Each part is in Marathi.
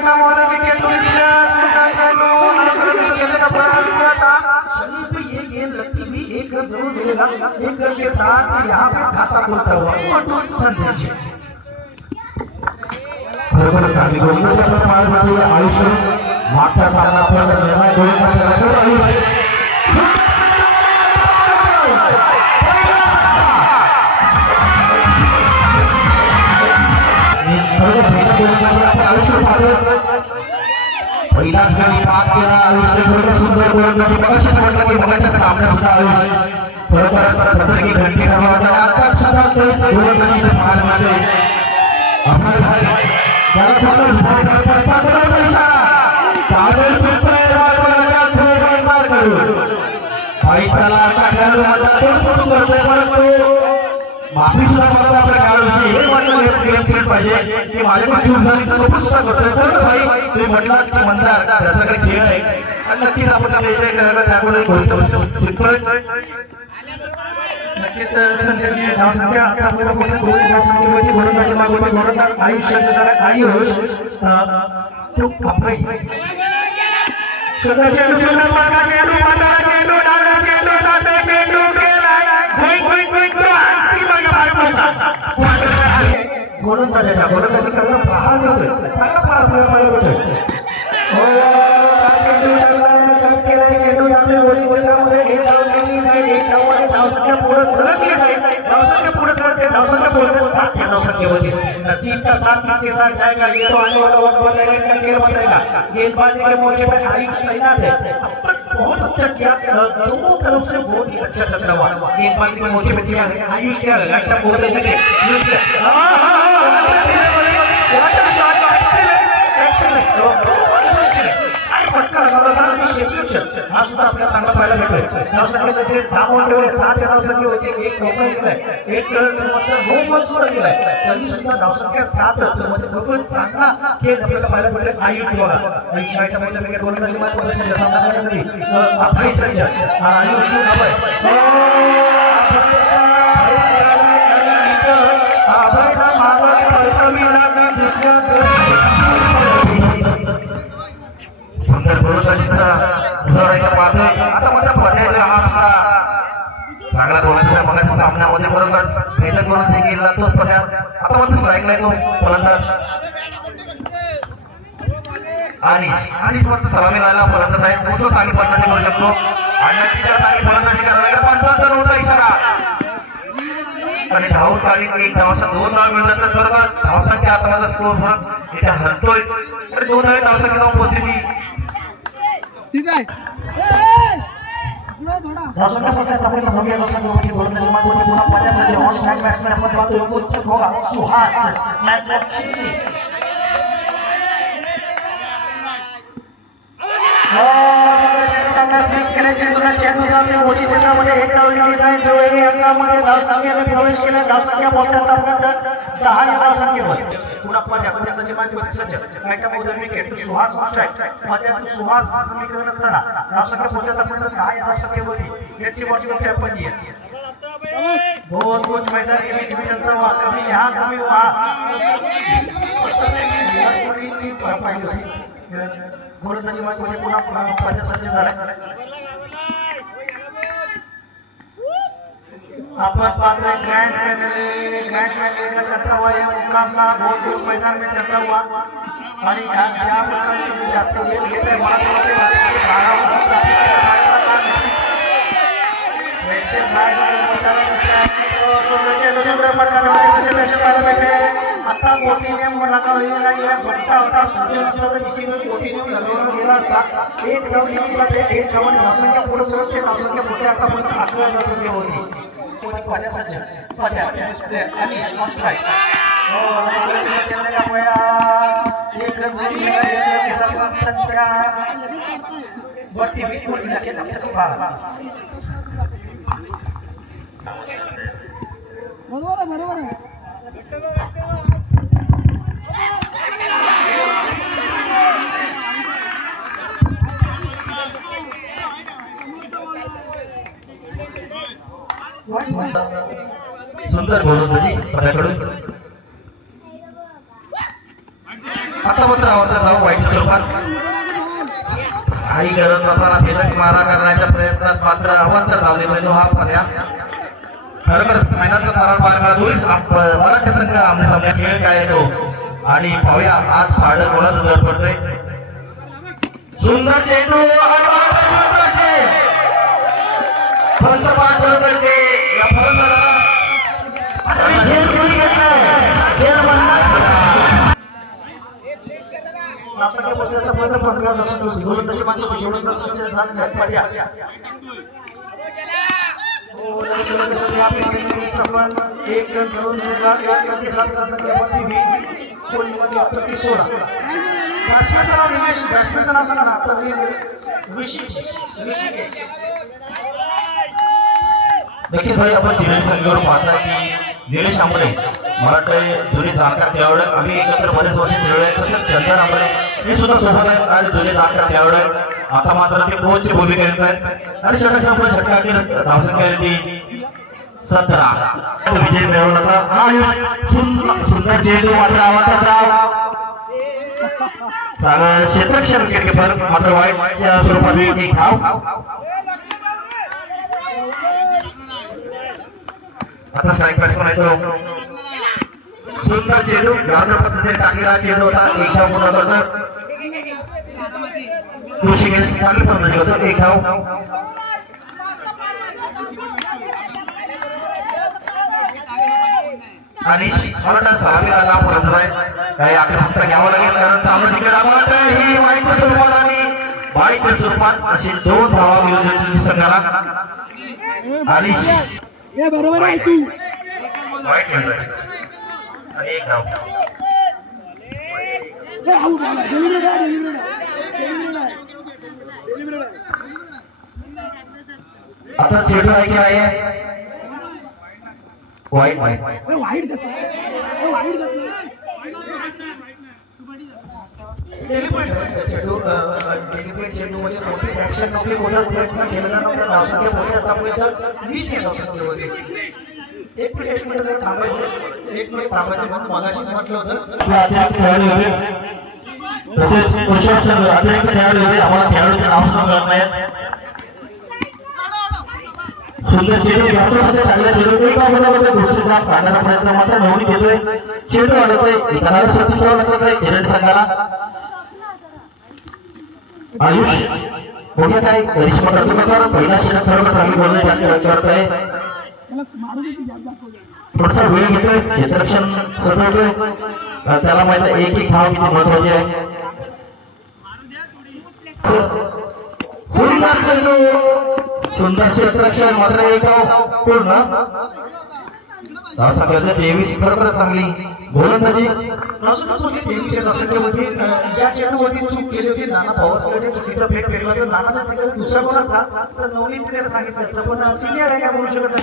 का मोहरा के टोली दिया सुकानो अनुसरण का शरीफ ये गेंद लगती भी एक जरूर मिलेगा। एक के साथ यहाँ पे खाता खोलता हुआ ऑटो संदेश बरोबर सामी गोविंद पर मार मारली आयुष मागचा सामना आपल्याला निर्णय घेऊन आयुष पहिला खेळी पास केला आयुषने थोडं सुंदर गोलंदाजी मगाशी म्हटलं की मगाच्या सामन्यात सुद्धा आयुष थोडंफार प्रसंगी घंटी ठरवला आता सुद्धा गोलंदाजीने मार मारले अमर भाई त्याला थोडं भाई करता इशारा कागल सुपर राजवाडा थोडं मार करू भाई त्याला आता खेळाडू माझा तो करतोय परंतु माफी सुद्धा मला आपल्या खेळाडूची हे म्हटलं केलं पाहिजे की माझ्या माफी उभारी सर्व सुद्धा करतोय तर भाई तुम्ही म्हटलं की म्हणता त्याच्याकडे खेळ आहे आणि नक्कीच आपण त्याला करायला त्याकडे गोष्ट नक्कीच संजय धावसंख्या आता आपल्याला कोणत्या दोन धावसंख्येवरती गोलंदाजी मागवली गोलंदाज आयुष्याचा आयुष तो आपली सदस्य सुंदर मार्गा चेंडू डागा चेंडू केलाय गोलंदाजाचा गोलंदाजी करणं फार होतोय चांगला फार होतोय चेंडू आपल्या गोलंदाजामध्ये एक धावलेली नाही एक धावमध्ये धावसंख्या पुढे सरकली आहे धावसंख्या पुढे सरकते धावसंख्या पुढे 7 धावसंख्या होती नसीब का साथ के साथ जाएगा ये तो आने वाला वक्त बताएगा इनका खेल बताएगा गेंदबाजी के मौके पर हारी तैनात है अब तक बहुत अच्छा किया दोनों तरफ से बहुत ही अच्छा चल रहा है गेंदबाजी के मौके पर किया आयुष क्या लगता बहुत आज सुद्धा आपल्याला चांगला पाहायला भेटतोय धावसंख्येचे 10 ओव्हरमध्ये 7 धावसंख्या होती एक चौका गेलाय एक नंबर 2 बॉल सोडला गेलाय तरी सुद्धा धावसंख्या 7च म्हणजे बरोबर चांगला खेळ आपल्याला पाहायला भेटतोय आयुष द्वारा आयुषच्या मैदानामध्ये गोलंदाजी मात्र संजय सामना करण्यासाठी अभय संजय आयुष अभय अभयचा मागं प्रथमीला दुसऱ्या सुंदर गोलंदाजीचा उदाहरणाच्या पाहतोय आता मात्र पर्यायला हा चांगला गोलंदाज मगाच्या सामन्यामध्ये गोलंदाज भेटत गोलंदाजी केला तो पर्याय आता मात्र स्ट्राईक नाही तो गोलंदाज आणि फक्त सलामी लायला फलंदाज आहे तो चांगली फलंदाजी करू शकतो आणि चांगली फलंदाजी करायला पंचांचा नव्हता इशारा आणि धाव तारीख एक धावाचा 2 धाव मिळतात तर सर्व धावसंख्या आता स्कोर म्हणून इथे हरतोय तर 2 धाव धावसंख्या जाऊन पोहोचली ठीक आहे धावसंख्या पकडत आपल्याला भव्य धावसंख्येवरती गोलंदाजी मागवली पुन्हा पाण्यासाठी ऑन स्ट्राईक बॅट्समॅन आपण पाहतो योगोत्सव भोगा सुहास मॅच शिंदे प्रवेश केला धावसंख्या मोठ्या 10 धावसंख्येवर पुन्हा पर्याप्त सज्ज विकेट सुहास स्ट्राईक सुहास समीकरण असताना धावसंख्या मोठ्या 10 धावसंख्येवरती याची वॉचिंग चॅम्पियन आहे बहुत कुछ मैदान के बीच में चलता हुआ कभी यहाँ कभी वहाँ गोलंदाजी मागवली पुन्हा पर्याप्त सज्ज झाला अपन पात्र ग्रैंड फाइनल का चलता हुआ यह मुकाबला बहुत दूर मैदान में चलता हुआ और यहाँ पर जाते हुए खेलते आता मोठी नेम लगावलेला गेला भट्टा होता सूर्यास्ताच्या दिशेने मोठी नेम लगावला गेला होता एक धाव निघाला ते एक धावाने धावसंख्या पुढे सुरक्षित धावसंख्या पुढे आता पण 11 धावसंख्या होती pada saja pada आणि स्ट्राइक एक वरती 20 कोटी लागेल आपल्याला बरोबर आहे सुंदर गोलंदाजी आपल्याकडून आता मात्र आवडतात वाईट स्वरूपात काही गरज नसताना फेरक मारा करण्याच्या प्रयत्नात मात्र अवांतर धावले म्हणजे हा पर्या खरोखर मैदानाचा थरार पाहायला दूर मराठी संघ आमने खेळ काय येतो आणि पाहूया आज फाड कोणाचं जर पडतंय सुंदर चेंडू देखील भाई आपण जिल्हा संघावर पाहता की निलेश आंबळे मला वाटतं जुने जाणकार खेळाडू आम्ही एकत्र बरेच वर्ष खेळलोय तसंच चंदन आंबळे हे सुद्धा सोबत आहेत आणि जुने जाणकार खेळाडू आता मात्र ते कोचची भूमिका घेत आहेत आणि छोट्याशा आपण षटकातील धावसंख्या ती 17 विजय मिळवण्याचा सुंदर चेंडू मात्र आवाजाचा क्षेत्ररक्षण क्रिकेटर मात्र वाईटच्या स्वरूपात एक धाव आता स्ट्राइक पास करायचो सुंदर चेंडू याच्या पद्धतीने टाकलेला चेंडू होता एक धाव पूर्ण करतो ऋषिकेश चांगली पद्धतीने होतं एक धाव आणि मला सलामीला नाव परत आहे काही आपल्या फक्त घ्यावं लागेल कारण सामोरं तिकडे आवाज ही वाईटच्या स्वरूपात आणि वाईटच्या स्वरूपात अशी 2 धावा मिळवण्याची संघाला आणि ये बरोबर आहे तू वाईट खेळतोय आणि एक धाव हे आऊट झाला डेलिव्हरी आहे आता चेंडू आहे की आहे वाईट वाईट चेंडू मध्ये मोठी ऍक्शन नव्हती मोठा प्रयत्न केलेला नव्हता धावसंख्या मोठी असल्यामुळे 20 या धावसंख्येमध्ये एक मिनिट थांबायचं म्हणून मगाशी म्हटलं होतं तसेच अतिरिक्त खेळाडू होते आम्हाला खेळाडूचे नाव सांगत नाहीत सुंदर चेंडू चांगल्या चेंडू दुसरी जाम काढण्याचा प्रयत्न मात्र नवनी घेतोय चेंडू अडवतोय एखाद्यावर सतीश्वर लागतोय झेरड संघाला आयुष मोठ्या काय करिश्मा करतो पहिला षटक सर्व चांगली बोलणे करत आहे थोडासा वेळ घेतोय क्षेत्ररक्षण सजवतोय त्याला माहिती एक धाव किती महत्वाची आहे सुंदर क्षेत्ररक्षण मात्र एक पूर्ण तेवीस खरोखर चांगली गोलंदाजी 23 दशकामध्ये ज्या चेंडूवरती चूक केली होती नाना पवारकडे चुकीचा फेक फेकला तर नानाचा तिकडे दुसरा गोल असता तर नवनीत त्याला सांगितलं असतं पण सिनियर आहे का बोलू शकत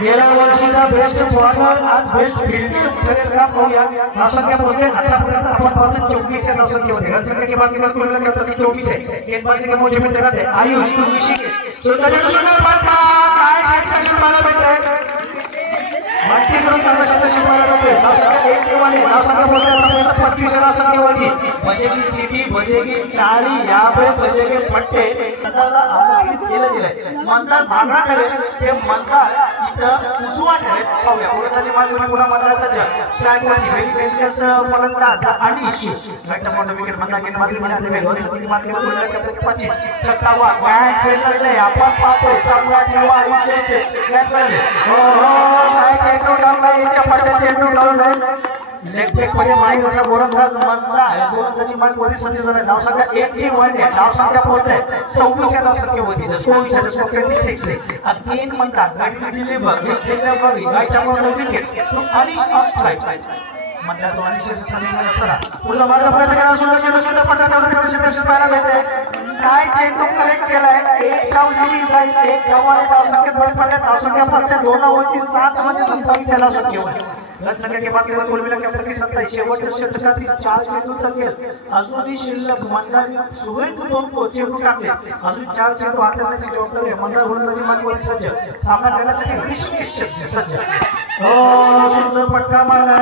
गेल्या वर्षीचा बेस्ट बॉलर आज बेस्ट फील्डिंग ठरेल का पाहूया धावसंख्या बोलते आतापर्यंत आपण पाहतो 24 या धावसंख्येमध्ये रनसंख्या की बात करतो 24 आहे गेंदबाजी के मुझे में देना है आयुष सुंदर काय क्षेत्ररक्षण मला भेटतंय माती करून चांगला क्षेत्ररक्षण मला भेटतोय धावसंख्या एक ठेवाने धावसंख्या बोलते 25 या धावसंख्येवरती बजेगी सीधी बजेगी टाळी यावेळी बजेगी फट्टे त्याला आमंत्रित केलं गेलंय मतदार भांगडा करेल ते मतदार उसवा ठरेल पाहूया गोलंदाजी माध्यमातून पुन्हा मतदार सज्ज स्ट्राइकवरती वेली बेंचेस फलंदाज आणि घट्ट मोठं विकेट मतदार गेंदबाजी मध्ये वेगवेगळ्या समिती माध्यमातून 25 छक्कावा काय खेळतोय आपण पाहतोय सम्राट किंवा इथे काय करेल हो काय चेंडू डावला याच्या पट्ट्या चेंडू डावला लेग ब्रेक मध्ये माईक असा गोलंदाज मतदार गोलंदाजी माईक मध्ये संधी झाला धावसंख्या 1 टी वर आहे धावसंख्या पोहोचते 26 या धावसंख्येवरती 26 तीन म्हणतात गाडी डिलिव्हर बघी गायच्या मध्ये विकेट आणि स्ट्राइक मतदार दोन्हीचे समीकरण चला पुढचा मार्ग प्रयत्न करा सुंदर पट्टा क्षेत्ररक्षण पाहायला मिळते काय चेंडू करेक्ट केलाय एक धाव दिली जाईल एक धावाने धावसंख्या दोन पडल्या धावसंख्या फक्त 2 वरती 7 मध्ये 27 या धावसंख्येवर घनसंख्येच्या बाबतीत कुल मिला कॅप्टन की 27 शेवटच्या षटकातील 4 चेंडू चलले अजूनही शिल्लक मंदार सुरेख 2 चेंडू टाकले अजून 4 चेंडू हाताळण्याची जबाबदारी मंदार गोलंदाजी मार्गावर सज्ज सामना करण्यासाठी ऋषिकेश सज्ज सुंदर फटका मारला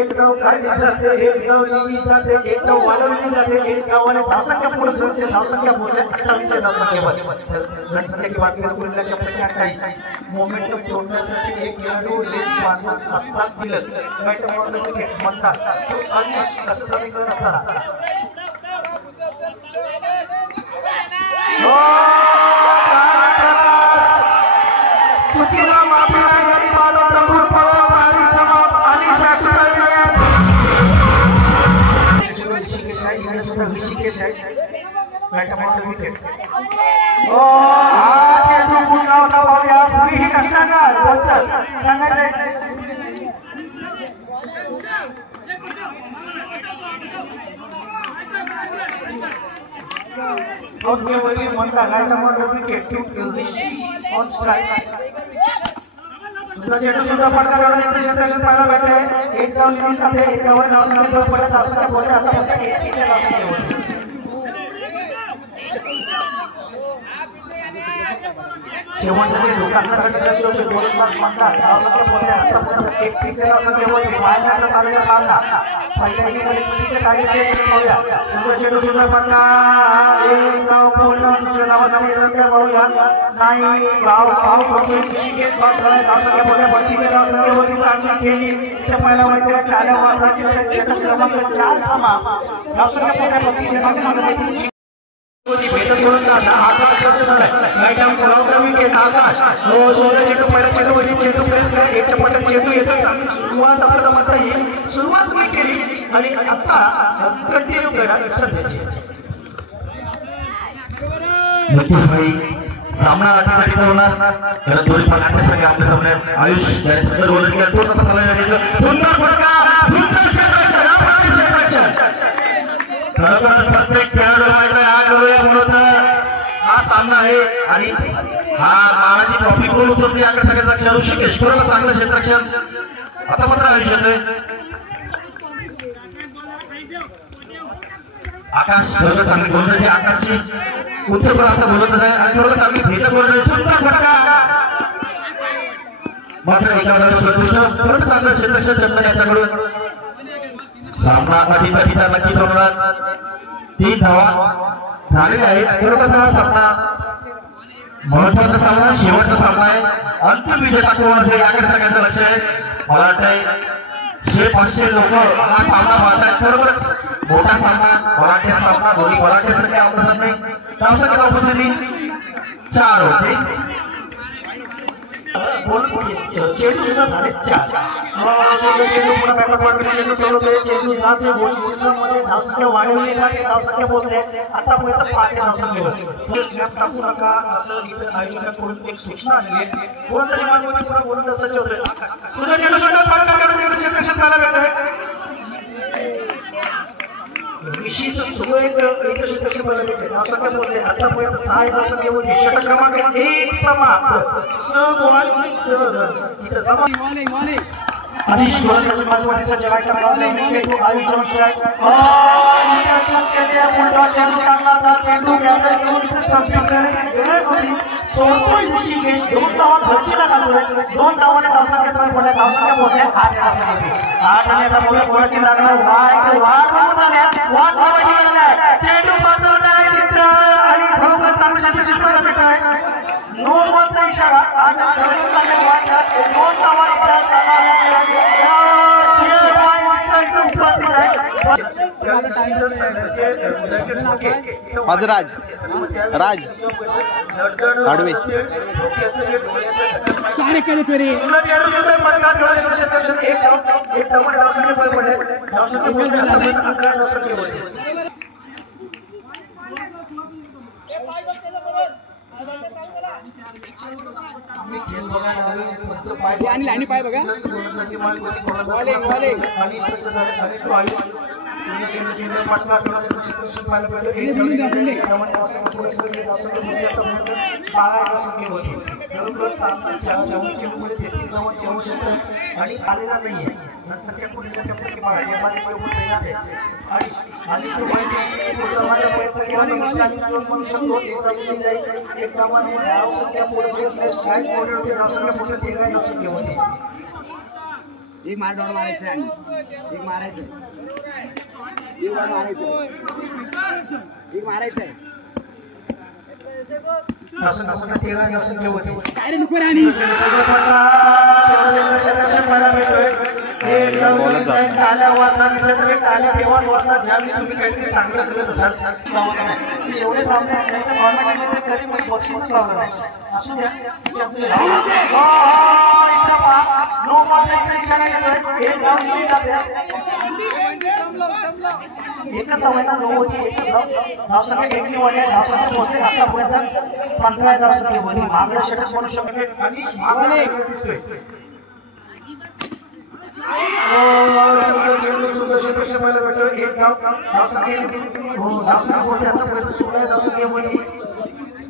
एक डाव काढली जाते एक डाव लावली जाते एक डाव वाढवली जाते एक डावाने धावसंख्या पुढे सरते धावसंख्या पुढे 28 धावसंख्येवर घनसंख्येची बातमी कुलला कॅप्टन 28 मोमेंटम जोडण्यासाठी एक खेळाडू लेग बांधून असतात दिलं मॅचमध्ये विकेट म्हणतात आणि कसं समीकरण असताना चुकीला माफी गरी बालो प्रभू पाणी समाप आणि ऋषिकेश आहे मॅचमध्ये विकेट हा चेंडू पुन्हा होता भाऊया पुढेही असताना सांगायचं वरील म्हणता लाईटमध्ये विकेट ऑन स्ट्राइक सुद्धा चेंडू सुद्धा फटका पाहायला भेटते एक डाव लिहिली जाते एक डावाने धावसंख्या पडत धावसंख्या बोलते आता फक्त 31 धावसंख्येवर शेवटचे लोकांसाठी होते गोलंदाज म्हणतात धावसंख्या बोलते आता फक्त 31 धावसंख्येवर पाहायला चाललेला सामना पहिल्या इनिंगमध्ये काढले पाहूया सुद्धा चेंडू सुद्धा फटका एक डाव पूर्ण दुसऱ्या डावासाठी रंग्या पाहूया नाही भाव करतोय ऋषिकेश धावसंख्या बोलते 32 धावसंख्येवरती चांगली खेळली इथे पहिला वाटते काल्या वासाची षटक क्रमांक 4 समा धावसंख्या बोलते 32 धावसंख्येवरती भेट घेऊन आकाश मैदान पुरवठा विकेट आकाश सोळा चेंडू पहिला चेंडू वरील चेंडू प्रेस करा एक चपट चेंडू येतो सुरुवात आपल्याला म्हणता येईल सुरुवात मी केली आणि आता कंटिन्यू करा सध्याची नक्कीच भाई सामना अटीतटीचा होणार कारण दोन्ही पलांट्यासाठी आपल्या सामने आयुष ज्याने सुंदर गोल केला तो तसा चालला सुंदर फटका सुंदर खरोखर प्रत्येक खेळाडू माहिती आहे हा करूया म्हणून हा सामना आहे आणि हा महाराजी ट्रॉफी कोण उचलते याकडे सगळ्यात लक्ष ऋषिकेश कोणाला चांगलं क्षेत्ररक्षण आता मात्र आयुष्यात आकाश खरोखर चांगली गोलंदाजी आकाशची उत्तर पण असं बोलत आहे आणि खरोखर चांगली भेट गोलंदाजी सुंदर फटका मात्र एका संतुष्ट खरोखर चांगलं क्षेत्ररक्षण जमलं याच्याकडून सामना अटीतटीचा नक्कीच होणार 3 धावा झालेल्या आहेत खरोखर हा सामना महत्वाचा सामना शेवटचा सामना आहे अंतिम विजेता कोण असेल याकडे सगळ्यांचं लक्ष आहे मला वाटतंय 500 लोक हा सामना पाहतात खरोखरच मोठा सामना मराठी सामना दोन्ही मराठी सारखे अवसर नाही धावसंख्या उपस्थिती 4 होते चेंडू सुद्धा झाले 4 चेंडू पुन्हा बॅटर पॉइंट चेंडू ठेवले चेंडू जाते गोल क्षेत्रामध्ये धावसंख्या वाढवली जाते धावसंख्या बोलते आतापर्यंत 5 धावसंख्येवर स्लॅप टाकू नका असं इथं आयोजकांकडून एक सूचना आली आहे गोलंदाजी मार्गामध्ये पुन्हा गोलंदाज सज्ज होतोय तुझा चेंडू सुद्धा फटका करून क्षेत्ररक्षण पाहायला भेटतंय विशीचं सुरू एक क्षेत्ररक्षण पाहायला भेटतंय धावसंख्या बोलते आतापर्यंत 6 धावसंख्येवर षटक क्रमांक 1 समाप्त अनिश गोलंदाजी मार्गामध्ये सज्ज राईटला लावले विकेट आयुष विषय चेंडू टाकला तर चेंडू घ्यायचा घेऊन सोडतोय ऋषिकेश 2 धावा धरतीला घालतोय 2 धावाने धावसंख्या पडल्या धावसंख्या बोलते 8 आणि आता पुढे कोणाची लागणार वाट धावाची लागणार चेंडू पाठवलाय चित्र आणि खरोखर चांगलं क्षेत्ररक्षण भेटतंय नोट बॉलचा इशारा आणि खरोखर वाटतात 2 धावा राज आडवे आणि पाय बघा आणि आलेला नाहीये सध्या पुढे आणि एक मार डॉट मारायचं आहे एक मारायचं एक मारायचं आहे काय रे नुकवर आणि एवढे सामने बक्षीस लावलं नाही असू द्या एकच धावायला 9 होती धावसंख्या 15,000 संख्या होती मागला षटक म्हणू शकते आणि मागला दिसतोय एक धाव धावसंख्या होती आतापर्यंत 16 धावसंख्या होती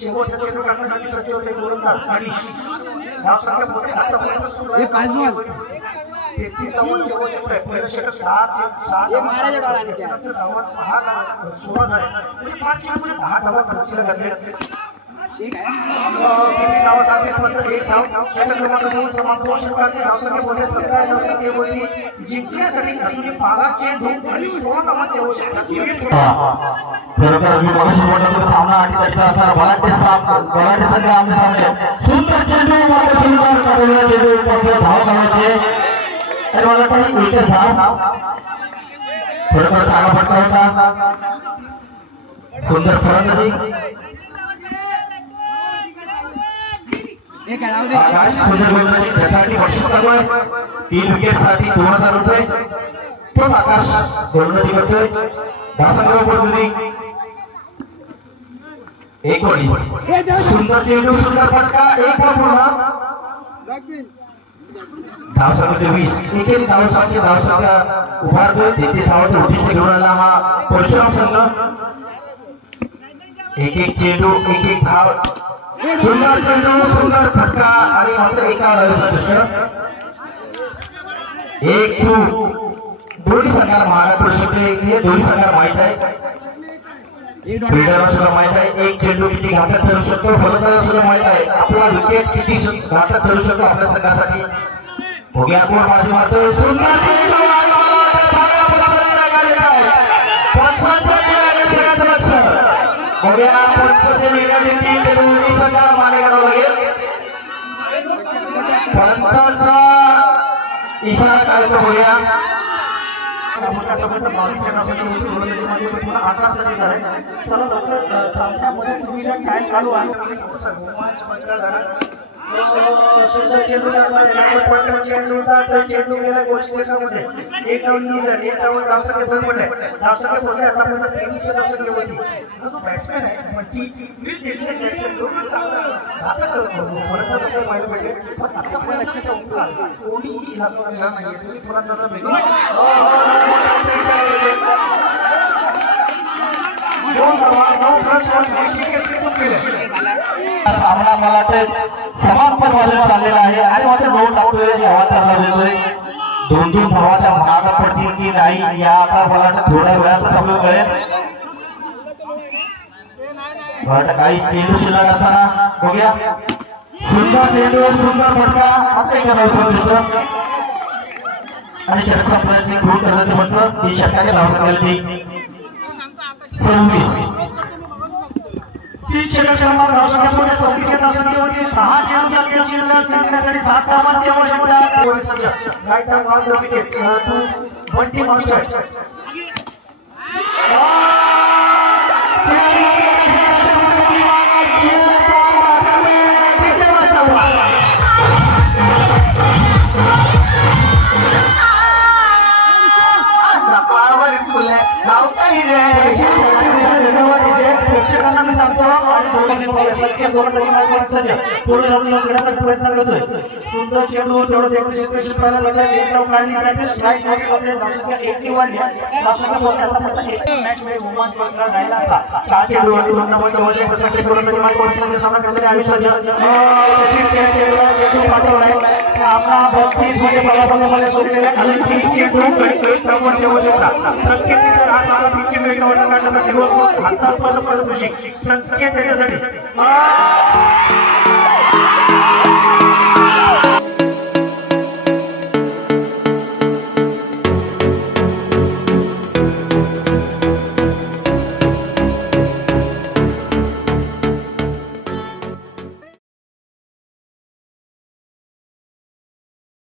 शेवटचा चेंडू टाकण्यासाठी सज्ज होते गोलंदाज आणि धावसंख्या होती आतापर्यंत 16 33 धावा शेवटचे पहिलं षटक 7 मारायच्या डॉलाने 16 झाले म्हणजे 5 चेंडूमध्ये 10 धावा खर्चीला घातल्या ठीक आहे किती धावा झाले म्हणजे एक धाव षटक क्रमांक 2 समान 2 षटकांची धावसंख्या होते 17 धावसंख्या होती जिंकण्यासाठी अजून 12 चेंडू आणि 16 धावांची आवश्यकता खरोखर मी मगाशी म्हटलं सामना आणि त्याच्या असणारा बलाढ्य संघ आमने सामने सुंदर चेंडू मात्र सुंदर काढलेला चेंडू धाव करायचे आणि मला काही एकच धाव खरोखर चांगला फटका होता सुंदर फलंदाजी आकाश सुंदर गोलंदाजी त्यासाठी बक्षीस करतोय 3 विकेटसाठी 2000 रुपये तो आकाश गोलंदाजी करतोय धावसंख्या पडली 19 सुंदर चेंडू सुंदर फटका एक पूर्ण धावसंख्या 20 एक धावसंख्या उभारतोय 33 धावांचे उद्दिष्ट घेऊन आला हा परशुराम संघ एक चेंडू एक धाव सुंदर चेंडू सुंदर फटका आणि मात्र एका धावेचा दृश्य एक चूक दोन्ही संघाला महाराज पडू शकते दोन्ही संघाला माहित आहे फिल्डरला सुद्धा माहित आहे एक चेंडू किती घातक ठरू शकतो फलंदाजाला सुद्धा माहित आहे आपला विकेट किती घातक ठरू शकतो आपल्या संघासाठी भोग्या कोण बाजू मारतोय सुंदर चेंडू भोग्या पंचचे वेगळ्या देखील दोन्ही संघाला मागे करावं लागेल पंचांचा इशारा काय तो भोग्या चेंडू गेला गोल क्षेत्रामध्ये एक डाऊन झाली एक डाऊन धावसंख्या दोन पडले धावसंख्या पुढे आतापर्यंत 23 धावसंख्या होती जो बॅट्समॅन आहे पण ती विल डिफेन्स घातक फलंदाजाला माहिती पाहिजे पण आतापर्यंत लक्षात उठला कोणीही लागला नाहीये तुम्ही फलंदाजा सामना मला ते समांतर वाजत चाललेला आहे आणि मात्र दोन टाकतोय अवतारला देतोय 2-2 धावाच्या महागा पडतील की नाही या आता मला थोड्या वेळाचा समय मिळेल काही चेंडू शिल्लक असताना बघूया सुंदर चेंडू सुंदर फटका आणि षटक संपल्याची खूप करण्याचं म्हटलं ही षटकाच्या धावसंख्या 26 3 षटक क्रमांक धावसंख्या पुढे 34 धावसंख्या होती 6 चेंडूंची शिल्लक जिंकण्यासाठी 7 धावांची आवश्यकता right hand on the wicket to Bunty master प्रेक्षकांना मी सांगतो गोलंदाजी मार्गावर सध्या पुढे जाऊन घेण्याचा प्रयत्न करतोय सुंदर चेंडू तेवढं क्षेत्र पाहायला लागला एक धाव काढली जाते स्ट्राईक मध्ये आपल्या धावसंख्या 81 आहे धावसंख्या पोहोचण्याचा एक मॅच मध्ये रोमांच बघायला राहिला होता चार चेंडू आणि दोन धावांच्या वरच्या गोलंदाजी मार्गावर सामना करणारे आम्ही सध्या चेंडू पाठवलाय आपला 32 मध्ये पराभवामध्ये सोडलेला आणि 3 चेंडू क्रमांक ठेवू शकता संकेत हा सारा 3 चेंडू एका वर काढला तर हातात संकेत त्याच्यासाठी